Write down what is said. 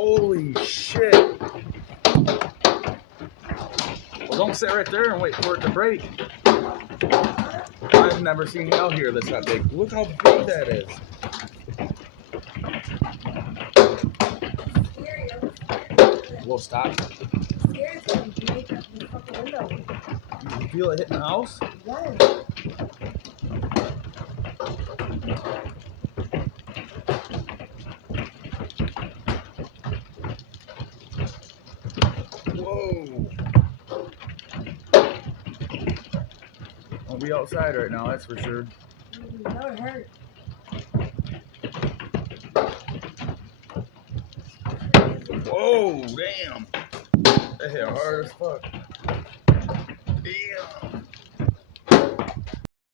Holy shit. Well, don't sit right there and wait for it to break. I've never seen hail here that's that big. Look how big that is. We'll stop. You feel it hitting the house? Yes. Whoa. I'll be outside right now, that's for sure. That would hurt. Whoa, damn. That hit hard as fuck.